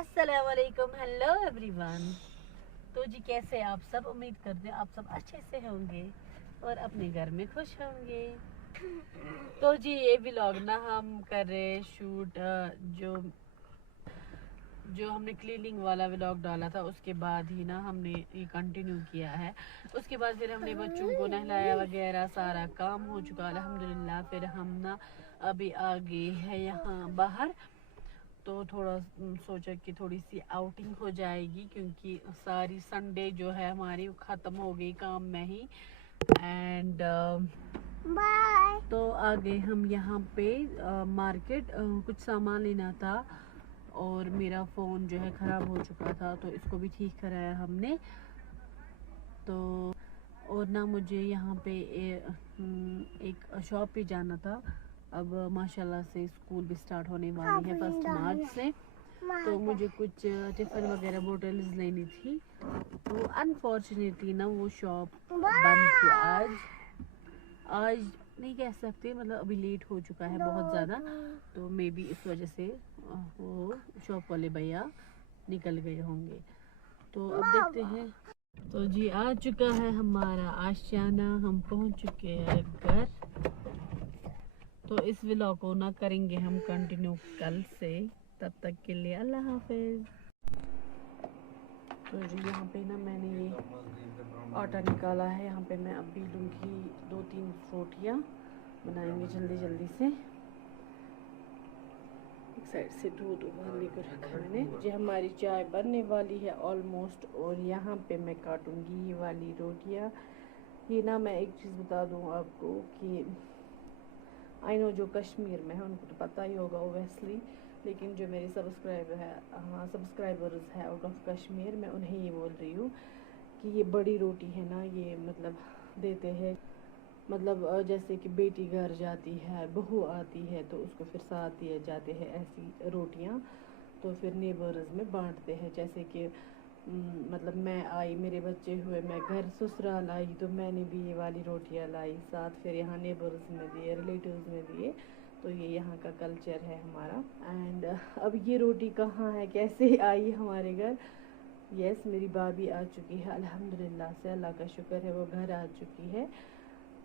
अस्सलाम वालेकुम, hello everyone. तो जी कैसे आप सब, उम्मीद करते हैं आप सब अच्छे से होंगे और अपने घर में खुश होंगे। तो जी ये व्लॉग ना हम कर रहे शूट जो जो हमने क्लीनिंग वाला व्लॉग डाला था उसके बाद ही ना हमने ये कंटिन्यू किया है। उसके बाद फिर हमने बच्चों को नहलाया वगैरह, सारा काम हो चुका अल्हम्दुलिल्लाह। फिर हम ना अभी आ गए हैं यहाँ बाहर, तो थोड़ा सोचा कि थोड़ी सी आउटिंग हो जाएगी क्योंकि सारी संडे जो है हमारी ख़त्म हो गई काम में ही। And bye. तो आ गए हम यहाँ पे मार्केट, कुछ सामान लेना था और मेरा फ़ोन जो है ख़राब हो चुका था तो इसको भी ठीक कराया हमने। तो और ना मुझे यहाँ पे एक शॉप पे जाना था। अब माशाल्लाह से स्कूल भी स्टार्ट होने वाली है 1 मार्च से, तो मुझे कुछ टिफ़िन वगैरह बोटल्स लेनी थी। तो अनफॉर्चुनेटली ना वो शॉप बंद थी आज नहीं कह सकते, मतलब अभी लेट हो चुका है बहुत ज़्यादा, तो मे बी इस वजह से वो शॉप वाले भैया निकल गए होंगे। तो अब देखते हैं। तो जी आ चुका है हमारा आशियाना, हम पहुंच चुके हैं घर। तो इस व्लॉग को ना करेंगे हम कंटिन्यू कल से, तब तक के लिए अल्लाह हाफिज। तो जी यहाँ पे ना मैंने ये आटा निकाला है, यहाँ पे मैं अभी लूँगी 2-3 रोटियाँ बनाएंगे जल्दी जल्दी से। एक साइड से दूध उबालने को रखा मैंने जी। हमारी चाय बनने वाली है ऑलमोस्ट, और यहाँ पे मैं काटूंगी ये वाली रोटियाँ। ये ना मैं एक चीज़ बता दूँ आपको कि आई नो जो कश्मीर में है उनको तो पता ही होगा ओवेसली, लेकिन जो मेरे सब्सक्राइबर्स है आउट ऑफ कश्मीर, मैं उन्हें ये बोल रही हूँ कि ये बड़ी रोटी है ना, ये मतलब देते हैं, मतलब जैसे कि बेटी घर जाती है, बहू आती है तो उसको फिर साथ दिए जाते हैं ऐसी रोटियाँ, तो फिर नेबर्स में बांटते हैं। जैसे कि मतलब मैं आई, मेरे बच्चे हुए, मैं घर ससुराल आई तो मैंने भी ये वाली रोटियां लाई साथ, फिर यहाँ नेबर्स में दिए, रिलेटिव्स में दिए। तो ये यहाँ का कल्चर है हमारा। एंड अब ये रोटी कहाँ है, कैसे आई हमारे घर? यस, मेरी भाभी आ चुकी है अल्हम्दुलिल्लाह से, अल्लाह का शुक्र है वो घर आ चुकी है।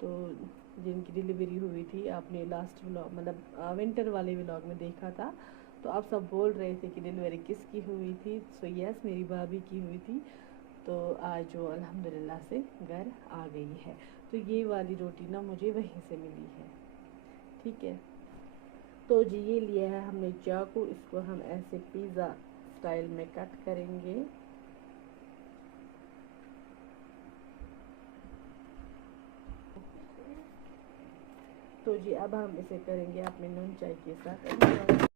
तो जिनकी डिलीवरी हुई थी आपने लास्ट व्लॉग, मतलब विंटर वाले व्लॉग में देखा था, तो आप सब बोल रहे थे कि डिलीवरी किसकी हुई थी। सो यस, मेरी भाभी की हुई थी। तो आज वो अल्हम्दुलिल्लाह से घर आ गई है। तो ये वाली रोटी ना मुझे वहीं से मिली है, ठीक है। तो जी ये लिया है हमने चाकू, इसको हम ऐसे पिज़्ज़ा स्टाइल में कट करेंगे। तो जी अब हम इसे करेंगे अपने नून चाय के साथ।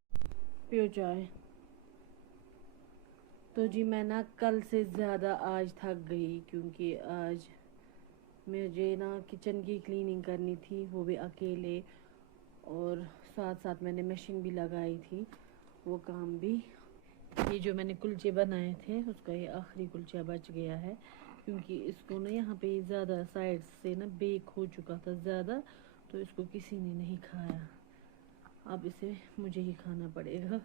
पियो चाय। तो जी मैं ना कल से ज़्यादा आज थक गई क्योंकि आज मुझे ना किचन की क्लीनिंग करनी थी, वो भी अकेले, और साथ साथ मैंने मशीन भी लगाई थी, वो काम भी। ये जो मैंने कुलचे बनाए थे उसका ये आखिरी कुलचा बच गया है क्योंकि इसको ना यहाँ पे ज़्यादा साइड से ना बेक हो चुका था ज़्यादा, तो इसको किसी ने नहीं खाया। अब इसे मुझे ही खाना पड़ेगा।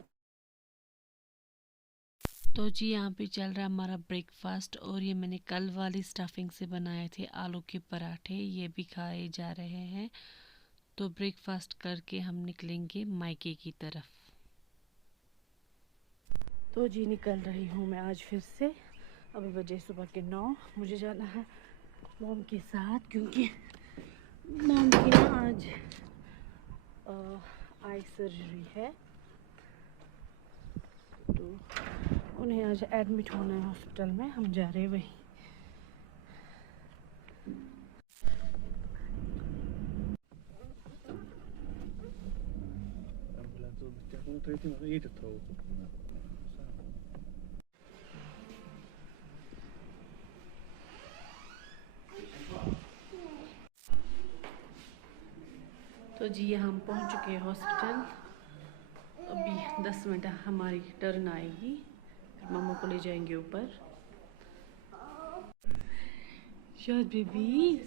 तो जी यहाँ पे चल रहा है हमारा ब्रेकफास्ट, और ये मैंने कल वाली स्टफिंग से बनाए थे आलू के पराठे, ये भी खाए जा रहे हैं। तो ब्रेकफास्ट करके हम निकलेंगे मायके की तरफ। तो जी निकल रही हूँ मैं आज फिर से। अभी बजे सुबह के 9, मुझे जाना है मॉम के साथ क्योंकि मॉम की ना आज आई सर्जरी है, तो उन्हें आज एडमिट होना है हॉस्पिटल में, हम जा रहे हैं वहीं। तो जी हम पहुंच चुके हैं हॉस्पिटल। अभी 10 मिनट हमारी टर्न आएगी, फिर मम्मा को ले जाएंगे ऊपर। शायद बेबी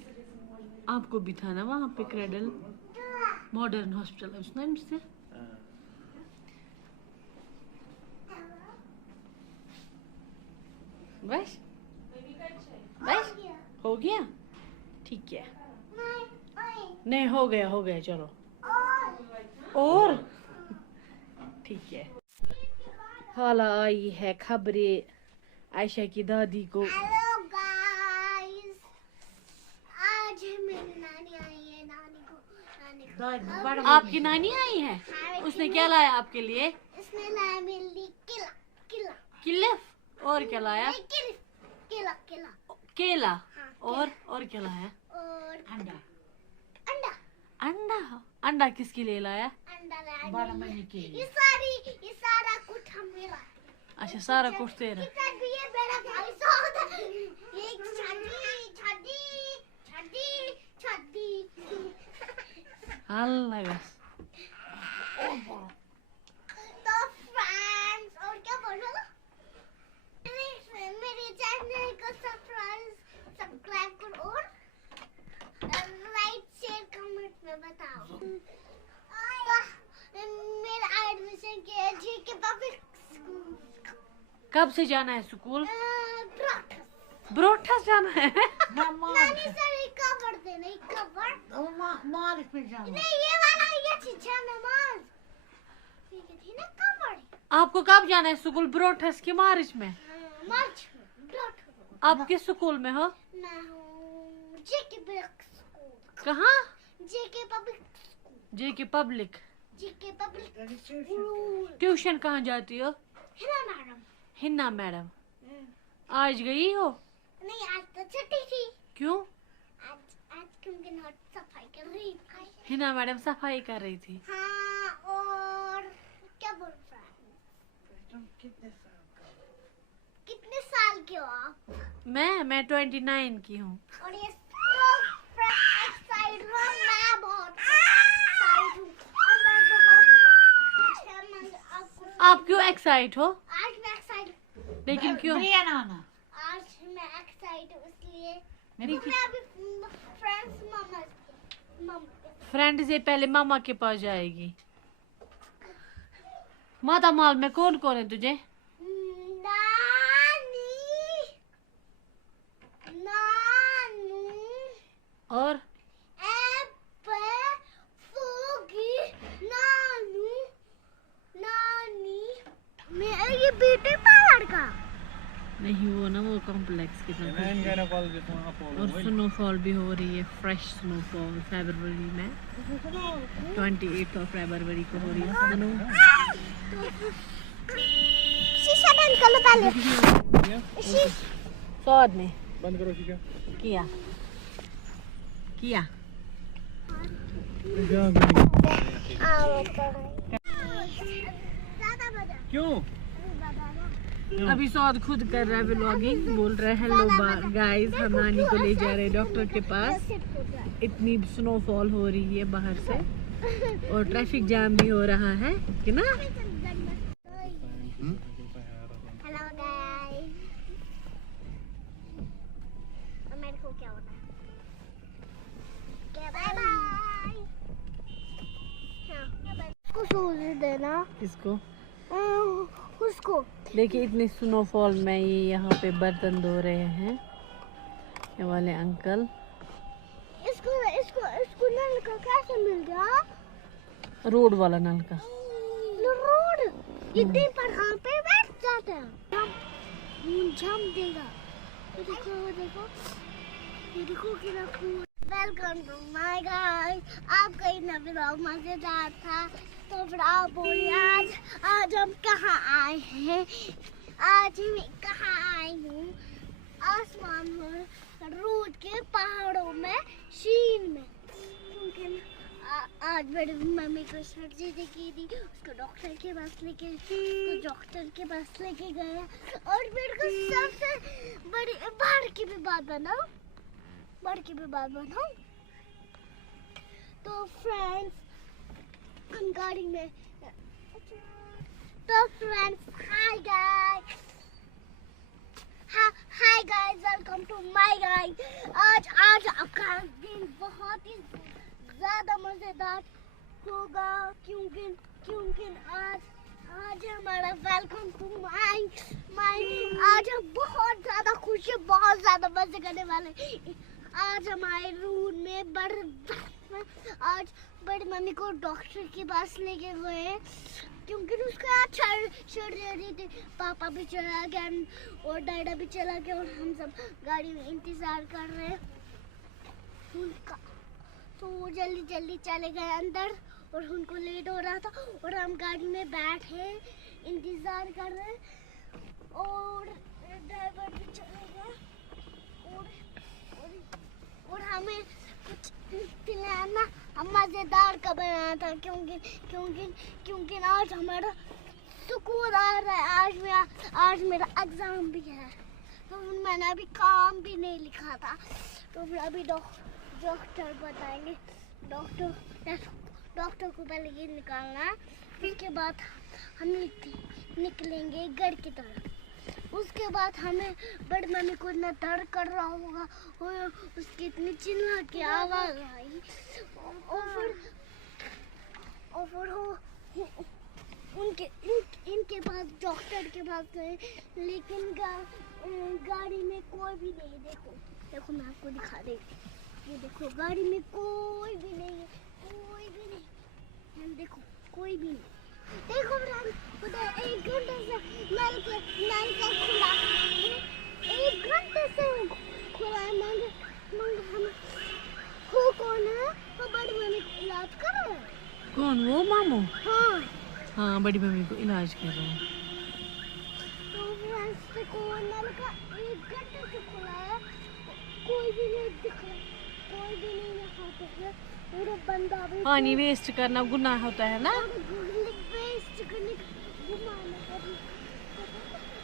आपको भी था ना वहाँ पे क्रेडल मॉडर्न हॉस्पिटल, उसने मुझसे बस बस हो गया, ठीक है। नहीं हो गया चलो। और ठीक है। हाला आई है खबरें आयशा की दादी को। हेलो गाइस, आज मेरी नानी आई है। नानी को आपकी नानी आई है? उसने क्या लाया आपके लिए? इसने लाया मेरे लिए केला। केला किलिफ। और क्या लाया? केला केला केला। हाँ, और क्या लाया? और अंडा। अंडा अंडा अंडा किसके लिए लाया? अंडा लाया 12 महीने के लिए। ये सारा कुछ हमें लाया। अच्छा सारा कुछ तेरा। ये मेरा भाई साहब है। ये छड्डी अल्लाह बस। तो फ्रेंड्स और क्या बोलो, मेरे चैनल को सब्सक्राइब करो और लाइक शेयर कमेंट में बताओ। मेरा एडमिशन किया जीके पब्लिक स्कूल। कब से जाना है स्कूल? ब्रोठस जाना है। नानी सर कवर दे नहीं कवर मार्च में जाना। नहीं ये वाला ये चीज है नमाज ठीक है थी ना कवर। आपको कब जाना है स्कूल? ब्रोठस की मार्च में? मार्च में ब्रोठस। आप किस स्कूल में हो? मैं हूँ जेके पब्लिक स्कूल। कहाँ? जेके पब्लिक स्कूल। जेके पब्लिक। जेके पब्लिक ट्यूशन कहाँ जाती हो? हिना मैडम। हिन्ना मैडम। आज गई हो? नहीं आज तो छुट्टी थी। क्यों? आज क्योंकि नोट सफाई कर रही थी। हिना मैडम सफाई कर रही थी। हाँ और क्या बोल रहा है? तुम कितने साल के हो आप? मैं 29 की हूँ। और ये एक्साइटेड हूँ मैं बहुत एक्साइटेड हूँ और मैं बहुत आपको। आप क्यों एक्साइट हो? आज मैं एक्साइटेड। लेकिन क्यों? आज मैं एक्साइटेड हूँ इसलिए क्योंकि मैं अभी फ्रेंड्स मम्मा फ्रेंड से पहले मामा के पास जाएगी। माता माल में कौन कौन है तुझे? नानू और नानी मैं ये ब्यूटी पार्लर का नहीं, वो ना वो कॉम्प्लेक्स की तरफ। और स्नोफॉल भी हो रही है, फ्रेश स्नोफॉल फरवरी में 28 फरवरी को हो रही है स्नो। शीशा बंद कर लो पहले। स्वाद में बंद करो शीशा। किया क्यों? अभी स्वाद खुद कर रहा है व्लॉगिंग। बोल रहा है हेलो गाइस, हम नानी को ले जा रहे हैं डॉक्टर के पास। इतनी स्नोफॉल हो रही है बाहर से और ट्रैफिक जाम भी हो रहा है कि ना। हेलो गाइस, मेरे को क्या होता है? Bye bye. उसको सूज देना। किसको? उसको देखिए इतनी स्नोफॉल में ये यहाँ पे बर्तन धो रहे हैं ये वाले अंकल। इसको इसको इसको नल का कैसे मिल गया? रोड वाला नल का। रोड इतने पर हाँ पे बैठ जाते हैं। जम देगा। ये देखो कितना cool. Welcome to my guys. आपका ये नया व्लॉग मजेदार था तो फिर आप बोलिए आज हम कहाँ आए हैं। आज मैं कहाँ आई हूँ? आसमान में, रोड के पहाड़ों में, शीन में। क्योंकि आज मेरी मम्मी को सर्जरी की थी, उसको डॉक्टर के पास लेके गया। और मेरे को सबसे बड़ी बाहर की भी बात बताऊं। तो फ्रेंड्स हम गाड़ी में। तो friends hi guys welcome to my guys. आज आपका दिन बहुत ही ज्यादा मजेदार होगा क्योंकि आज हमारा वेलकम टू माय आज हम बहुत ज्यादा ज्यादा मजे करने वाले। आज हमारे रूम में आज बड़ी मम्मी को डॉक्टर के पास लेके गए हैं क्योंकि उसका शर्ट दे रही थी। पापा भी चला गया और डैडा भी चला गया और हम सब गाड़ी में इंतजार कर रहे हैं उनका। तो वो जल्दी जल्दी चले गए अंदर और उनको लेट हो रहा था और हम गाड़ी में बैठे इंतजार कर रहे हैं और ड्राइवर भी चले गए और हमें कुछ पिलाना हम मजेदार का बनाया था क्योंकि आज हमारा सुकून आ रहा है। आज मेरा एग्जाम भी है तो मैंने अभी काम भी नहीं लिखा था तो फिर अभी डॉक्टर बताएंगे। डॉक्टर को पहले ये निकालना है उसके बाद हम निकलेंगे घर की तरफ। उसके बाद हमें बड़ी मम्मी को इतना दर्द कर रहा होगा और उसकी इतनी चिल्ला की आवाज आई और फिर इनके पास डॉक्टर के पास गए लेकिन गाड़ी में कोई भी नहीं। देखो मैं आपको दिखा देती। ये देखो गाड़ी में कोई भी नहीं है, देखो कोई भी नहीं। देखो उधर 1 घंटे से नल का खुला, 1 घंटे से खुला है। वो कौन है? वो बड़ी मम्मी को इलाज कर रहा है। कौन? वो मामू? हाँ बड़ी मम्मी को इलाज कर रहे हैं। तो देखो नल का 1 घंटे से खुला है, कोई भी नहीं दिख रहा, कोई भी नहीं यहाँ पे है। पूरा बंदा भी पानी वेस्ट करना गुनाह होता है ना।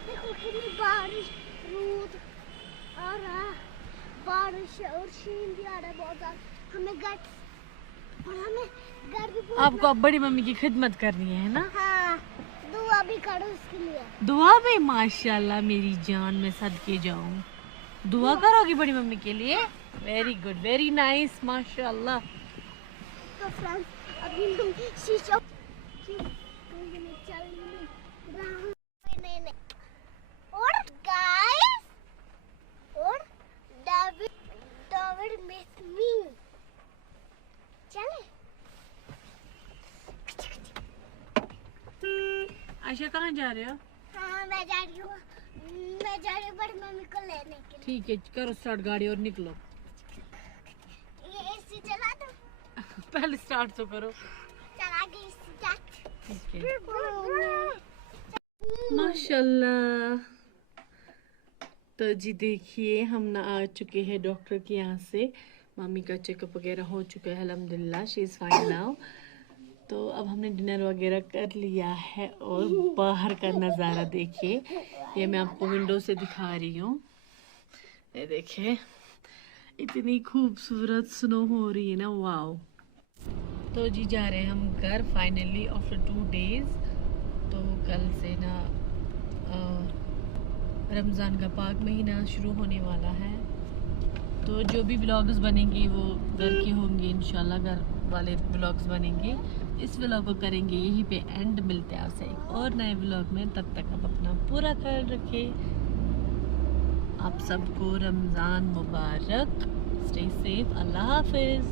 देखो कितनी बारिश रूद आ रहा है, बारिश और शीन भी आ रहा है बहुत ज्यादा। हमें घर भी आपको अब बड़ी मम्मी की खिदमत करनी है ना। हाँ, दुआ भी करो उसके लिए। दुआ भी? माशाल्लाह मेरी जान, में सदके जाऊं। दुआ करोगी बड़ी मम्मी के लिए? वेरी गुड, वेरी नाइस, माशाल्लाह। तो फ्रेंड्स अभी हम शीशा और गाइस और डेविड मिस मी चले। आयशा कहाँ जा रहे हो? हाँ मैं जा रही हूँ बड़ी मम्मी को लेने के लिए। ठीक है, करो स्टार्ट गाड़ी और निकलो। ये एसी चला दो। पहले स्टार्ट तो करो। चला गई स्टार्ट। ठीक है। माशाल्लाह। तो जी देखिए हम ना आ चुके हैं डॉक्टर के यहाँ से। मम्मी का चेकअप वगैरह हो चुका है अल्हम्दुलिल्लाह, शी इज़ फाइन नाउ। तो अब हमने डिनर वगैरह कर लिया है और बाहर का नज़ारा देखिए। ये मैं आपको विंडो से दिखा रही हूँ। ये देखिए इतनी खूबसूरत स्नो हो रही है ना, वाओ। तो जी जा रहे हैं हम घर फाइनली आफ्टर 2 डेज। तो कल से ना रमज़ान का पाक महीना शुरू होने वाला है। तो जो भी व्लॉग्स बनेंगे वो घर के होंगे इंशाल्लाह, घर वाले व्लॉग्स बनेंगे। इस व्लॉग को करेंगे यहीं पे एंड। मिलते हैं आपसे एक और नए व्लॉग में, तब तक आप अपना पूरा ख्याल रखें। आप सबको रमज़ान मुबारक। स्टे सेफ, अल्लाह हाफिज़।